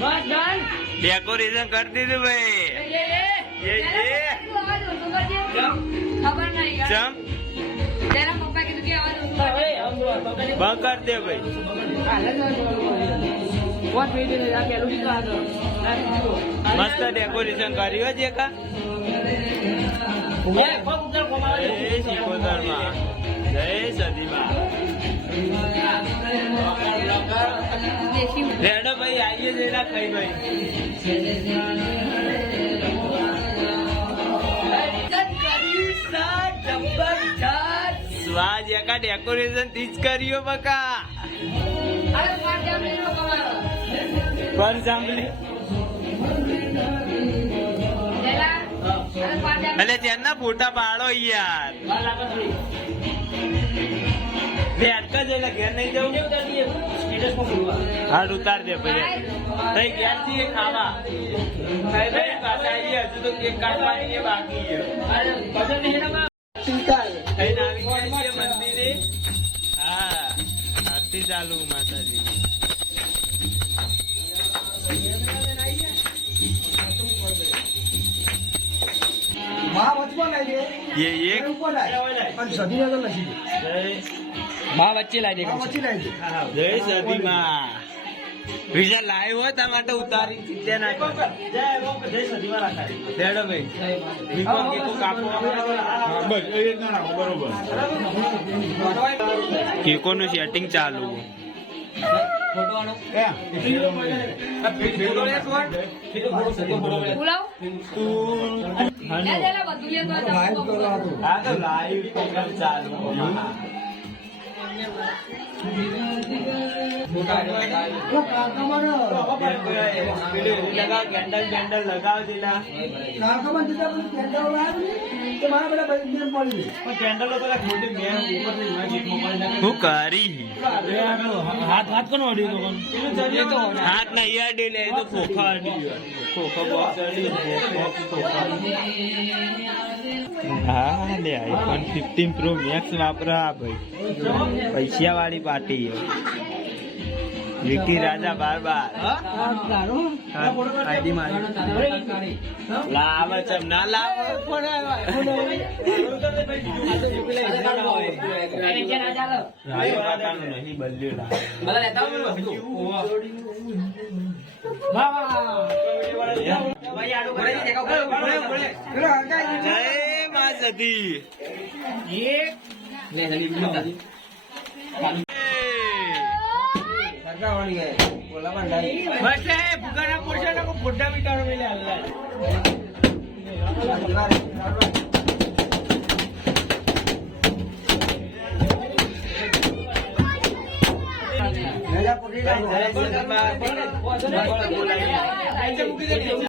decoration कर दीधું ભાઈ ये ખબર નહીં ચમ તેરા પપ્પા કીધું કે આવા બંધ કર દે ભાઈ મસ્ત ડેકોરેશન કર્યું છે કા જય શિકોતર માં જય સદીમાં રેડો ભાઈ આવીએ જરા ખાઈ ભાઈ સ્વાજ એકા ડેકોરેશન તીજ કર્યો બકા પર સાંભળી એટલે તેના ફોટા પાડો યાર બેઠકા જ એટલે ઘેર નહીં જવું હા ઉતાર દે ભાઈ થઈ ઘેર થી ખાવા ભાઈ પાછા આવીએ હજુ તો કેક કાઢવાની બાકી છે થઈને આવી ગયા છીએ મંદિરે હા આરતી ચાલુ માતાજી ये माँ बच्चे लाई दे जय सदी माँ विजय लाए हो टमाटर उतारी चित्ते ना जय सदी माँ रखा डेढ़ भाई विको केको कापो बस ए ना बरोबर केको નું સેટિંગ ચાલુ ફોટો આનો બોલાવ હા તો લાઈવ પ્રોગ્રામ ચાલુ કેન્ડલ લગાવ દેલા હું કરી હાથ કોનો હાથ ના યાડી લે તો ખોખા હા લે આઈફોન 15 પ્રો મેક્સ વાપરા ભાઈ પૈસા વાળી પાર્ટી વિકી રાજા બાર આઈડી મારી લાવ ચમ ના લાવ નહીં બદલ્યું જય મા સતી बस भुगाना पोर्शन को फुड्डा मिटानो मिले अल्लाह